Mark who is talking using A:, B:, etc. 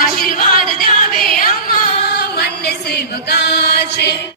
A: आशीर्वाद द्यावे अम्मा मन द्याका